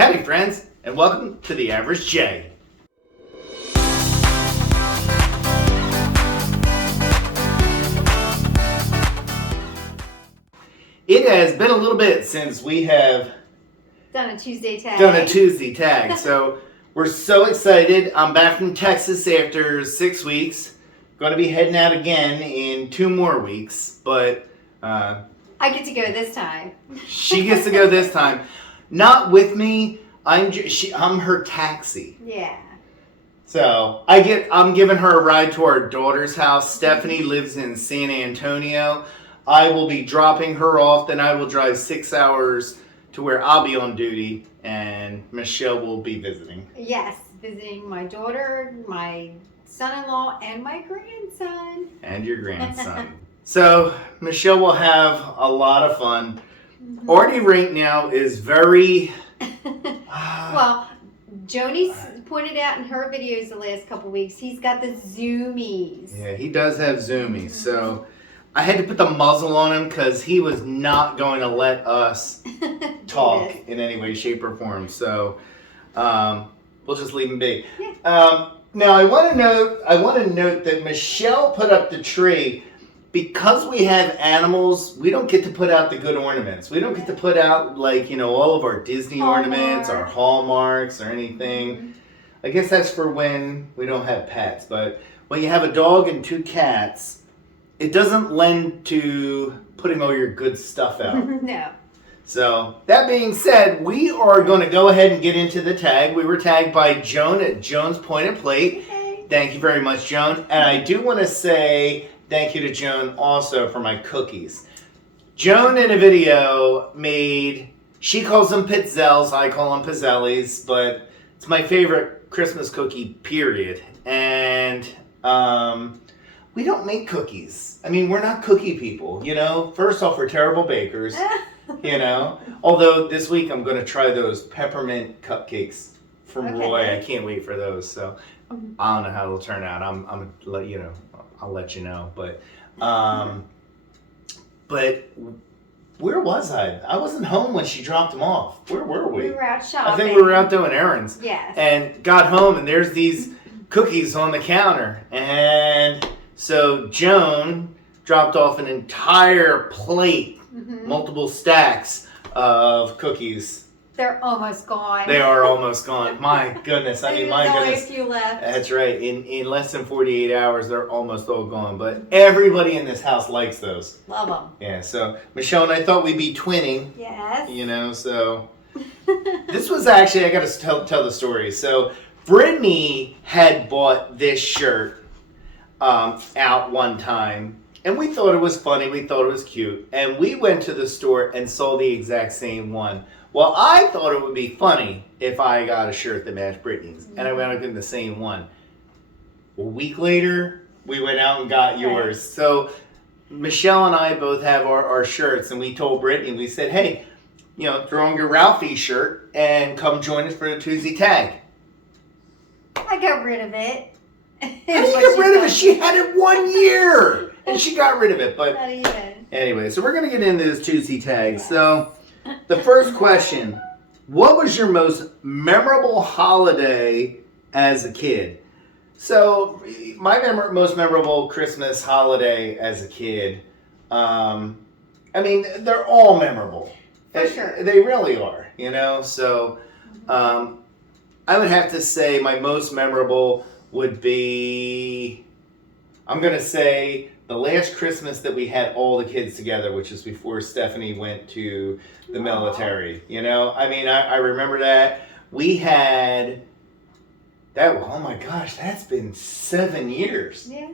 Howdy friends, and welcome to The Average J. It has been a little bit since we have done a Tuesday tag. So we're so excited. I'm back from Texas after 6 weeks. Going to be heading out again in 2 more weeks, but I get to go this time. She gets to go this time. Not with me. I'm her taxi. Yeah. So I'm giving her a ride to our daughter's house. Stephanie lives in San Antonio. I will be dropping her off. Then I will drive 6 hours to where I'll be on duty, and Michelle will be visiting. Yes, visiting my daughter, my son-in-law, and my grandson. And your grandson. So Michelle will have a lot of fun. Mm-hmm. Artie right now is very... Well, Joni's pointed out in her videos the last couple weeks, he's got the zoomies. Yeah, he does have zoomies. Mm-hmm. So I had to put the muzzle on him because he was not going to let us talk in any way, shape, or form. So we'll just leave him be. Yeah. Now I want to note that Michelle put up the tree. Because we have animals, we don't get to put out the good ornaments. We don't get to put out, all of our Disney ornaments, our hallmarks, or anything. Mm-hmm. I guess that's for when we don't have pets. But when you have a dog and 2 cats, it doesn't lend to putting all your good stuff out. No. So, that being said, we are going to go ahead and get into the tag. We were tagged by Joan at Joan's Pointed Plate. Okay. Thank you very much, Joan. And I do want to say... thank you to Joan also for my cookies. Joan in a video she calls them pizzelles, I call them pizzellis, but it's my favorite Christmas cookie, period. And we don't make cookies. I mean, we're not cookie people, First off, we're terrible bakers, Although this week I'm going to try those peppermint cupcakes from Roy. I can't wait for those, so I don't know how it'll turn out. I'm I'll let you know, but where was I? I wasn't home when she dropped them off. Where were we? We were out shopping. I think we were out doing errands. Yes. And got home, and there's these cookies on the counter. And so Joan dropped off an entire plate, multiple stacks of cookies. They're almost gone. They are almost gone. My goodness. I mean, my goodness. There's only a few left. That's right. In less than 48 hours, they're almost all gone. But everybody in this house likes those. Love them. Yeah, so Michelle and I thought we'd be twinning. Yes. So this was actually, I got to tell the story. So Brittany had bought this shirt out one time. And we thought it was funny. We thought it was cute. And we went to the store and saw the exact same one. Well, I thought it would be funny if I got a shirt that matched Brittany's, and I went out and got the same one. A week later, we went out and got yours. So Michelle and I both have our shirts, and we told Brittany, we said, hey, throw on your Ralphie shirt and come join us for the Tuesday tag. I got rid of it. How did you get rid of it? She had it 1 year, and she got rid of it. But not even. Anyway, so we're going to get into this Tuesday tag. Yeah. So... the first question, what was your most memorable holiday as a kid? So, my most memorable Christmas holiday as a kid, they're all memorable. For sure. They really are, So, I would have to say my most memorable would be, I'm going to say, the last Christmas that we had all the kids together, which is before Stephanie went to the military, I remember that. We had that, oh my gosh, that's been 7 years. Yeah.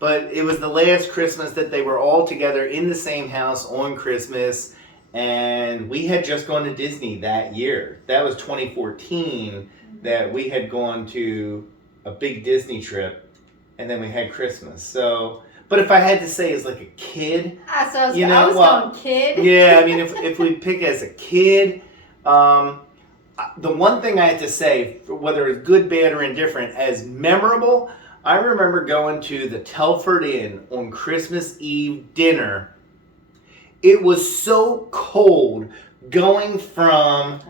But it was the last Christmas that they were all together in the same house on Christmas, and we had just gone to Disney that year. That was 2014 that we had gone to a big Disney trip, and then we had Christmas. So... but if I had to say as like a kid, I was going kid. Yeah, if we pick as a kid, the one thing I have to say, whether it's good, bad, or indifferent, as memorable, I remember going to the Telford Inn on Christmas Eve dinner. It was so cold going from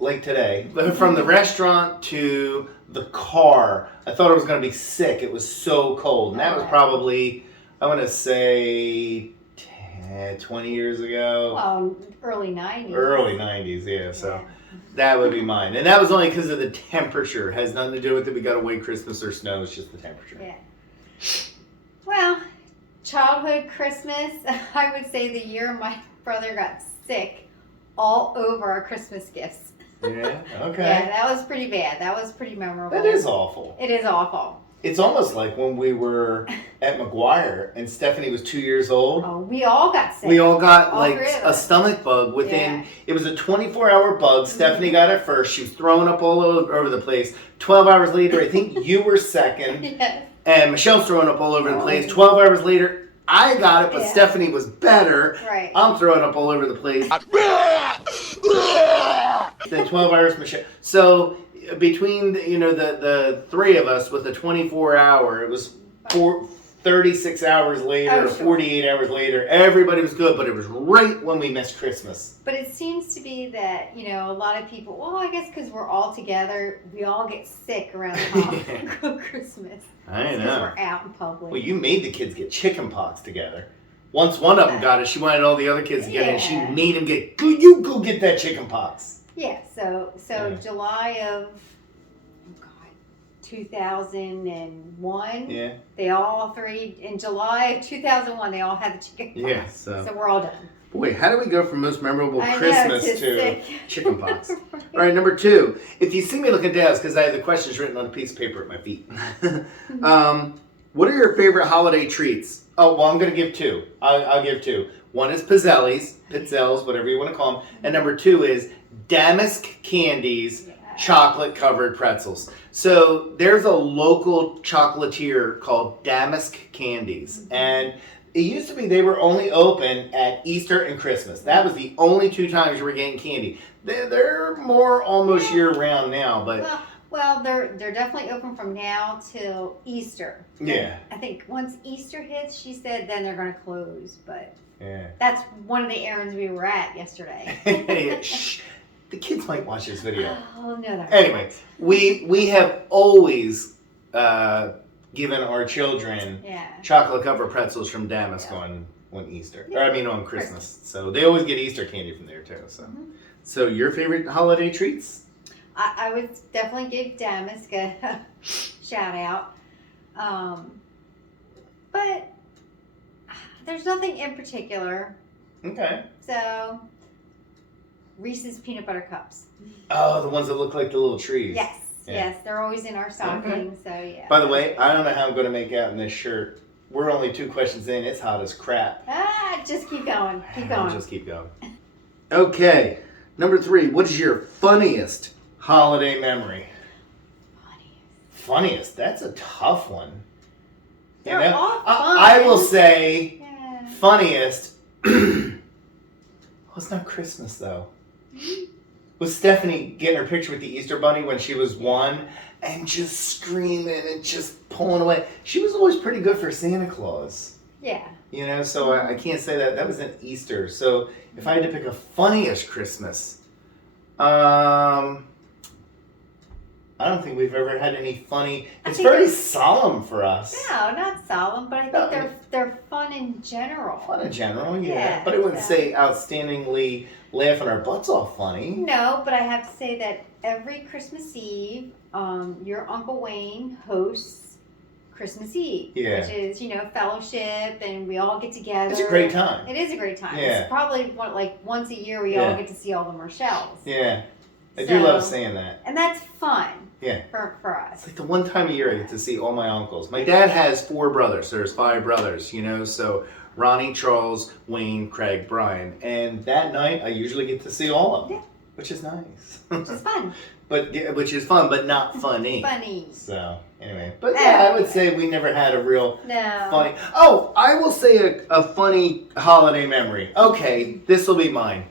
like today, from the restaurant to the car, I thought I was going to be sick. It was so cold. And that was probably, I want to say, 20 years ago. Well, early 90s. Early 90s, yeah. So that would be mine. And that was only because of the temperature. It has nothing to do with it. We got away Christmas or snow. It's just the temperature. Yeah. Well, childhood Christmas, I would say the year my brother got sick all over our Christmas gifts. Yeah, okay. Yeah, that was pretty bad. That was pretty memorable. That is awful. It is awful. It's almost like when we were at McGuire and Stephanie was 2 years old. Oh, we all got sick. We all got all like a stomach bug within, it was a 24-hour bug. Stephanie got it first. She was throwing up all over the place. 12 hours later, I think you were second. Yes. And Michelle's throwing up all over the place. 12 hours later, I got it, but Stephanie was better. Right. I'm throwing up all over the place. Then 12 hours, Michelle. So between the three of us with the 24-hour, it was 36 hours later, or 48 hours later. Everybody was good, but it was right when we missed Christmas. But it seems to be that, a lot of people, well, I guess because we're all together, we all get sick around the holiday Christmas. I know. Because we're out in public. Well, you made the kids get chicken pox together. Once one of them got it, she wanted all the other kids to get it, and she made them get, you go get that chicken pox. Yeah, so July of 2001. Yeah. They all three in July of 2001. They all had the chicken pox. Yeah. So we're all done. Boy, how do we go from most memorable I Christmas know, to chicken pox? All right, number 2. If you see me looking down, it's because I have the questions written on a piece of paper at my feet. What are your favorite holiday treats? Oh, well, I'm going to give 2. I'll give 2. One is pizzelles, whatever you want to call them. And number 2 is Damask candies, chocolate-covered pretzels. So there's a local chocolatier called Damask Candies. And it used to be they were only open at Easter and Christmas. That was the only 2 times you were getting candy. They're more almost year-round now, but... Well, they're definitely open from now till Easter. Yeah. I think once Easter hits, she said, then they're going to close. But yeah, that's one of the errands we were at yesterday. Shh. The kids might watch this video. Oh, no. That's anyway, we have always given our children chocolate covered pretzels from Damask on Easter. Or I mean on Christmas. So they always get Easter candy from there too. So, so your favorite holiday treats? I would definitely give Damask a shout out. But there's nothing in particular. Okay. So, Reese's Peanut Butter Cups. Oh, the ones that look like the little trees. Yes, yes. They're always in our stockings, so yeah. By the way, I don't know how I'm going to make out in this shirt. We're only 2 questions in. It's hot as crap. Just keep going. Keep going. Just keep going. Okay. Number 3. What is your funniest holiday memory? Funniest? That's a tough one. They're all fun. I will say funniest. Well, it's not Christmas though. Was Stephanie getting her picture with the Easter Bunny when she was 1 and just screaming and just pulling away? She was always pretty good for Santa Claus. Yeah. So I can't say that. That was an Easter. So if I had to pick a funniest Christmas, I don't think we've ever had any funny. It's very solemn for us. No, not solemn, but I think they're fun in general. Fun in general, yeah. But I wouldn't say outstandingly laughing our butts off funny. No, but I have to say that every Christmas Eve, your Uncle Wayne hosts Christmas Eve, which is, fellowship, and we all get together. It's a great time. It is a great time. Yeah. It's probably once a year we all get to see all the Marcells. Yeah. I do love saying that. And that's fun. Yeah. For us. It's like the one time a year I get to see all my uncles. My dad has 4 brothers. There's 5 brothers, so Ronnie, Charles, Wayne, Craig, Brian. And that night I usually get to see all of them, which is nice. Which is fun. Which is fun, but not funny. Funny. So, anyway. But yeah, I would say we never had a real funny. Oh, I will say a funny holiday memory. Okay, this will be mine.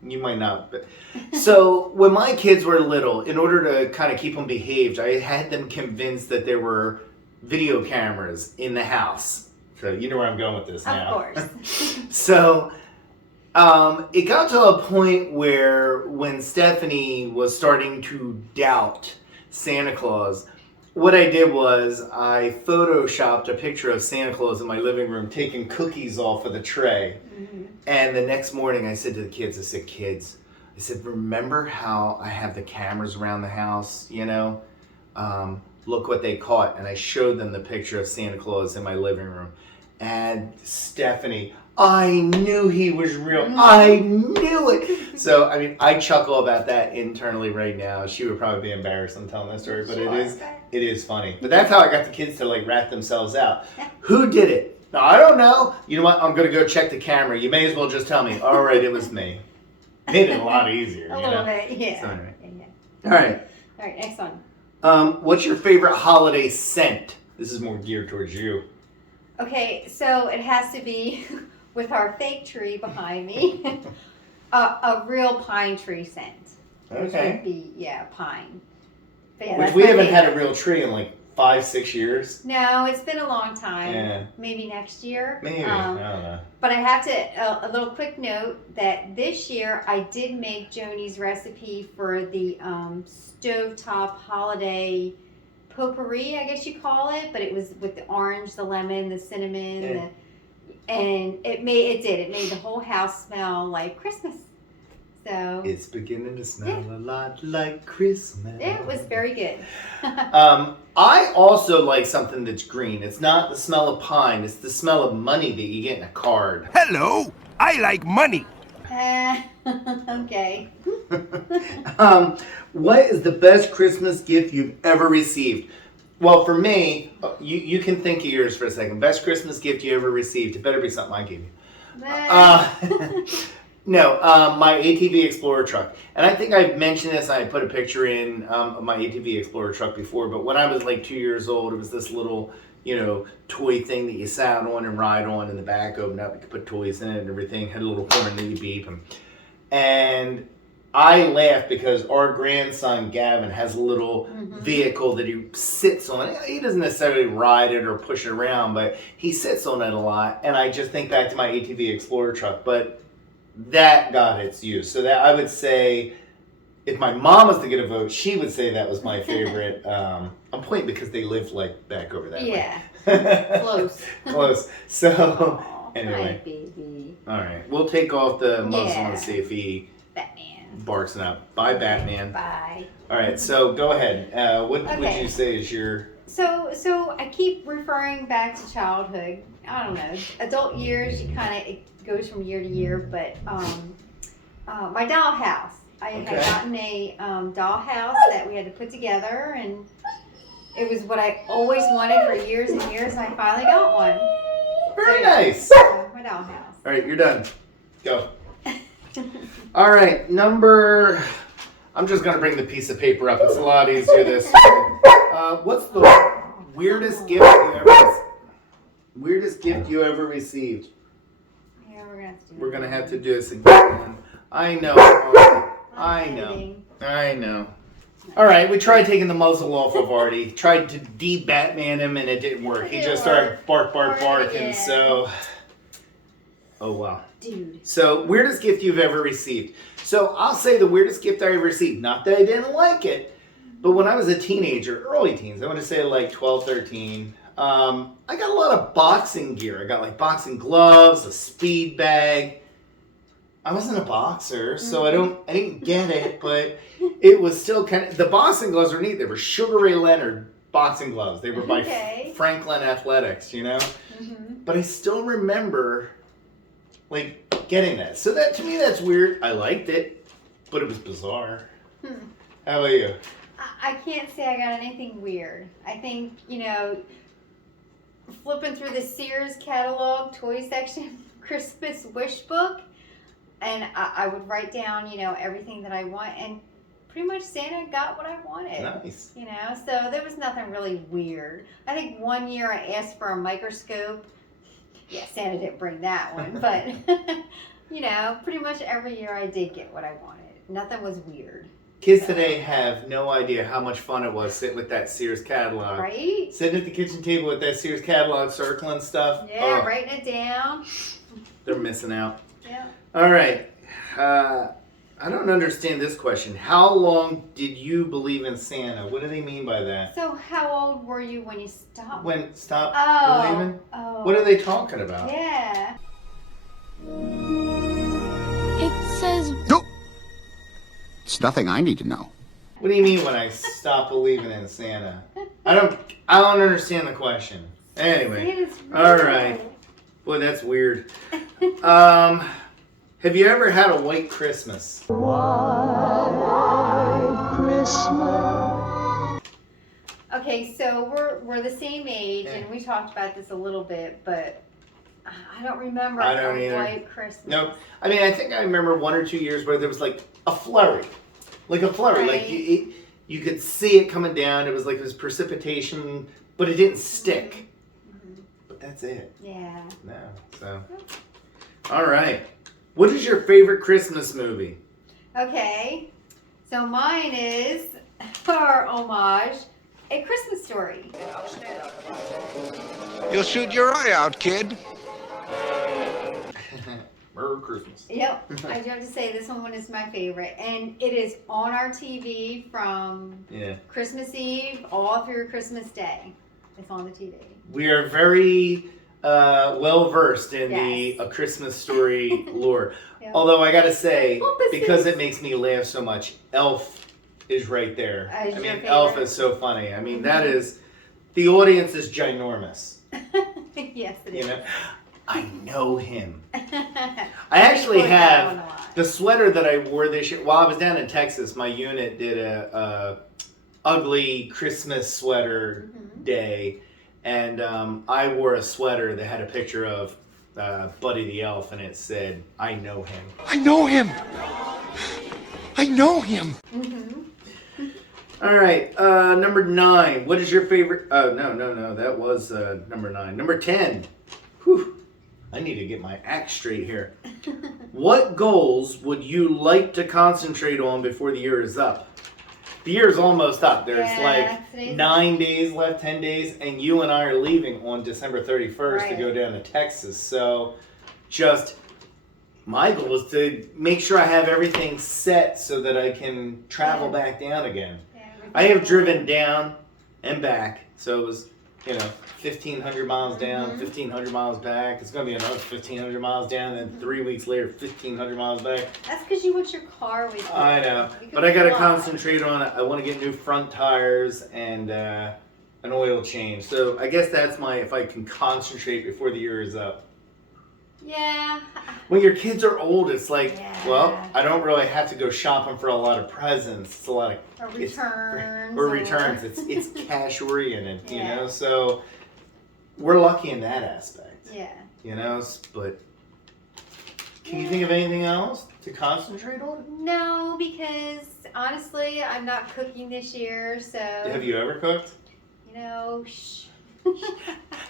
You might not, but so when my kids were little, in order to kind of keep them behaved, I had them convinced that there were video cameras in the house. So you know where I'm going with this now. Of course. So It got to a point where when Stephanie was starting to doubt Santa Claus, what I did was I photoshopped a picture of Santa Claus in my living room taking cookies off of the tray. Mm-hmm. And the next morning I said to the kids, I said, remember how I have the cameras around the house, you know? Look what they caught. And I showed them the picture of Santa Claus in my living room. And Stephanie, I knew he was real. I knew it. So, I mean, I chuckle about that internally right now. She would probably be embarrassed I'm telling that story, but sure, it is funny. But that's how I got the kids to like rat themselves out. Who did it? Now, I don't know. You know what? I'm going to go check the camera. You may as well just tell me. All right, it was me. Made it a lot easier. A little bit, yeah. So anyway. Yeah. All right. All right, next one. What's your favorite holiday scent? This is more geared towards you. Okay, so it has to be with our fake tree behind me, a real pine tree scent. Okay. Which would be, pine. But yeah, which we haven't had a real tree in like 5-6 years. No, it's been a long time. Yeah. Maybe next year. Maybe. I don't know. But I have to, a little quick note that this year I did make Joni's recipe for the stovetop holiday potpourri, I guess you call it, but it was with the orange, the lemon, the cinnamon, and it made the whole house smell like Christmas. So it's beginning to smell a lot like Christmas. It was very good. I also like something that's green. It's not the smell of pine. It's the smell of money that you get in a card. Hello, I like money. Okay. What is the best Christmas gift you've ever received? Well, for me, you can think of yours for a second. Best Christmas gift you ever received. It better be something I gave you. No, my ATV Explorer truck. And I think I've mentioned this, I put a picture in of my ATV Explorer truck before, but when I was like 2 years old, it was this little, toy thing that you sat on and ride on, and the back opened up, you could put toys in it and everything, had a little horn that you beep. And I laugh because our grandson, Gavin, has a little vehicle that he sits on. He doesn't necessarily ride it or push it around, but he sits on it a lot. And I just think back to my ATV Explorer truck, but that got its use. So that I would say, if my mom was to get a vote, she would say that was my favorite. I'm pointing because they live like back over that way. Close. Close. So Aww, anyway, hi, baby. All right, we'll take off the muzzle and see if he barks it up. Bye, Batman. Bye. All right, so go ahead. What would you say is your? So I keep referring back to childhood. I don't know, adult years. It goes from year to year, but my doll house. I had gotten a doll house that we had to put together, and it was what I always wanted for years and years, and I finally got one. Very nice. My doll house. All right, you're done. Go. All right, I'm just going to bring the piece of paper up. It's a lot easier this way. What's the weirdest gift you ever received? Yeah, we're going to have to do this again. I know. All right, we tried taking the muzzle off of Artie. Tried to de-Batman him, and it didn't work. He just started bark, and so... Oh, wow. Dude. So, weirdest gift you've ever received. So, I'll say the weirdest gift I ever received. Not that I didn't like it, but when I was a teenager, early teens, I want to say like 12, 13, I got a lot of boxing gear. I got like boxing gloves, a speed bag. I wasn't a boxer, so I didn't get it, but it was still kind of, the boxing gloves were neat. They were Sugar Ray Leonard boxing gloves. They were by Franklin Athletics, But I still remember, like, getting that. So that, to me, that's weird. I liked it, but it was bizarre. How about you? I can't say I got anything weird. I think, flipping through the Sears catalog toy section, Christmas wish book, and I would write down, everything that I want, and pretty much Santa got what I wanted. Nice. So there was nothing really weird. I think one year I asked for a microscope. Yeah, Santa didn't bring that one, but, pretty much every year I did get what I wanted. Nothing was weird. Kids today have no idea how much fun it was sitting with that Sears catalog. Right? Sitting at the kitchen table with that Sears catalog, circling stuff. Yeah, writing it down. They're missing out. Yeah. All right. I don't understand this question. How long did you believe in Santa? What do they mean by that? So how old were you when you stopped? When stop Oh. believing? Oh. What are they talking about? Yeah. It says... No. It's nothing I need to know. What do you mean when I stop believing in Santa? I don't understand the question. Anyway. Santa's real. All right. Boy, that's weird. Have you ever had a white Christmas? Okay, so we're the same age, and we talked about this a little bit, but I don't remember I don't a either. white Christmas. Nope. I mean, I think I remember 1 or 2 years where there was like a flurry. Like a flurry. Right. Like you could see it coming down. It was like this precipitation, but it didn't stick. Mm-hmm. But that's it. Yeah. No. So. All right. What is your favorite Christmas movie? Okay, so mine is, our homage, A Christmas Story. You'll shoot your eye out, kid. Merry Christmas. Yep, I do have to say this one is my favorite, and it is on our TV from Christmas Eve all through Christmas Day. It's on the TV. We are very well versed in Yes. the A Christmas Story lore. Yep. Although I gotta say, Opposites. because it makes me laugh so much, Elf is right there. Is I your mean, Elf favorite? is so funny. I mean, that is, the audience is ginormous. Yes, it You is. know, I know him. I I actually quote that one have a lot. the sweater that I wore this year. While I was down in Texas, my unit did a ugly Christmas sweater Mhm. day, and I wore a sweater that had a picture of Buddy the Elf, and it said, "I know him." I know him. I know him. Mhm. All right, number 9. What is your favorite? Oh, no. That was number 9. Number 10. Whew. I need to get my act straight here. What goals would you like to concentrate on before the year is up? The year is almost up. There's Yeah, like today's- 9 days left, 10 days, and you and I are leaving on December 31st to Right. go down to Texas. So just my goal is to make sure I have everything set so that I can travel Yeah. back down again. Yeah, I have driven down and back, so it was, 1,500 miles down, Mhm. 1,500 miles back. It's going to be another 1,500 miles down, and then 3 weeks later, 1,500 miles back. That's because you want your car with you. I know, You but can I got to fly. concentrate on it. I want to get new front tires and an oil change. So I guess that's if I can concentrate before the year is up. Yeah. When your kids are old, it's like, Yeah. well, I don't really have to go shopping for a lot of presents. It's a lot of Or It's- returns. or returns. It's cash oriented, Yeah. So we're lucky in that aspect, Yeah. But can you think of anything else to concentrate on? No, because honestly, I'm not cooking this year, so. Have you ever cooked? Shh.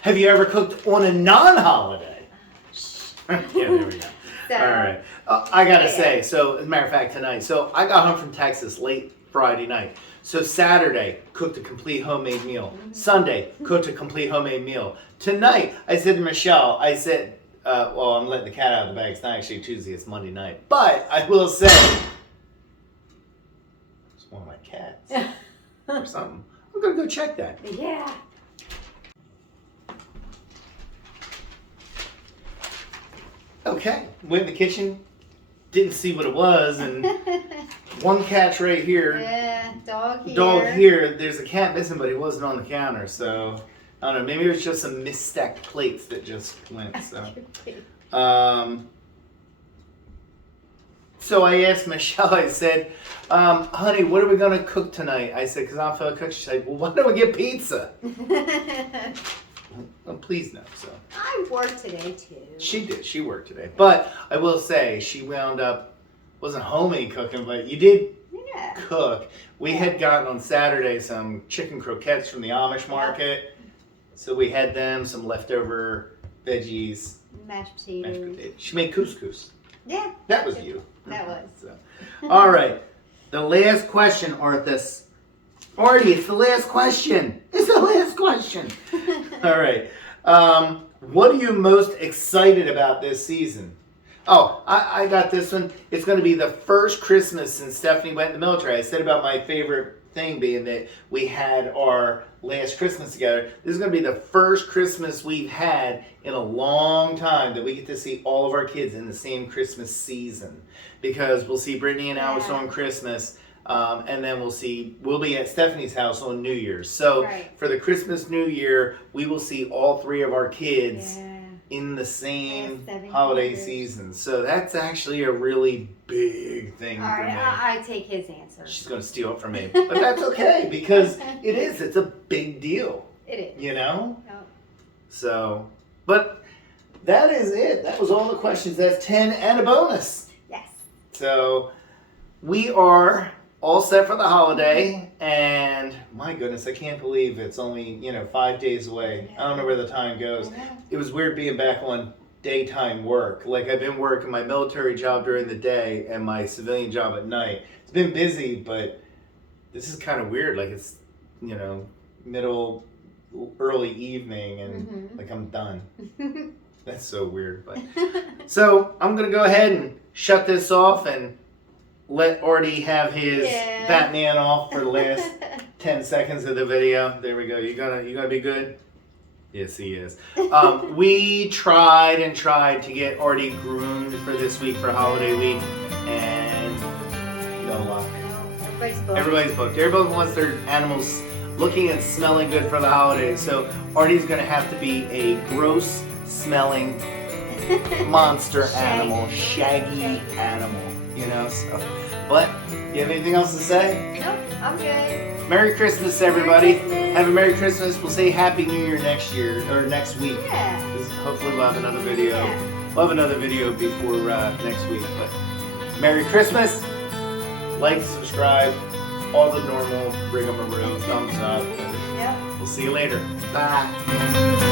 Have you ever cooked on a non-holiday? Shh. Yeah, there we go. So, All right. I gotta Yeah. say, so as a matter of fact, tonight, so I got home from Texas late Friday night. So Saturday, cooked a complete homemade meal. Sunday, cooked a complete homemade meal. Tonight, I said to Michelle, I'm letting the cat out of the bag. It's not actually Tuesday, it's Monday night. But I will say, it's one of my cats or something. I'm gonna go check that. Yeah. Okay, went in the kitchen, didn't see what it was, and one cat's right here. Yeah, dog here. Dog here, there's a cat missing, but he wasn't on the counter, so I don't know, maybe it was just some misstacked plates that just went, so. So I asked Michelle, I said, honey, what are we gonna cook tonight? I said, because I don't feel like cooking. She said, well, why don't we get pizza? Well, please no, so. I worked today too. She did, she worked today. But I will say, she wound up, wasn't homemade cooking, but you did Yeah. cook. We had gotten on Saturday some chicken croquettes from the Amish market. So we had them, some leftover veggies. Mashed potatoes. She made couscous. Yeah. That was you. That was. So. All right. The last question, Arthas. Artie, it's the last question. It's the last question. All right. What are you most excited about this season? Oh, I got this one. It's going to be the first Christmas since Stephanie went in the military. I said about my favorite thing being that we had our last Christmas together. This is going to be the first Christmas we've had in a long time that we get to see all of our kids in the same Christmas season, because we'll see Brittany and Alice on Christmas, and then we'll be at Stephanie's house on New Year's. So for the Christmas New Year, we will see all three of our kids in the same holiday season. So that's actually a really big thing for me. I take his answer. She's going to steal it from me. But that's okay, because it's a big deal. It is. You know? Yep. So, but that is it. That was all the questions. That's 10 and a bonus. Yes. So we are all set for the holiday, and my goodness, I can't believe it's only 5 days away. I don't know where the time goes. It was weird being back on daytime work. Like, I've been working my military job during the day and my civilian job at night. It's been busy, but this is kind of weird. Like, it's early evening, and like I'm done. That's so weird. But so I'm gonna go ahead and shut this off and let Artie have his Batman off for the last 10 seconds of the video. There we go. You gonna be good? Yes, he is. We tried to get Artie groomed for this week, for holiday week, and no luck. Everybody's booked. Everybody wants their animals looking and smelling good for the holidays. So Artie's gonna have to be a gross smelling monster animal, shaggy animal. So. But, you have anything else to say? Nope, I'm good. Merry Christmas, everybody. Merry Christmas. Have a Merry Christmas. We'll say Happy New Year next year, or next week. Yeah. Hopefully we'll have another video. Yeah. We'll have another video before next week. But Merry Christmas. Like, subscribe, all the normal rigmarole, thumbs up. Yep. We'll see you later. Bye.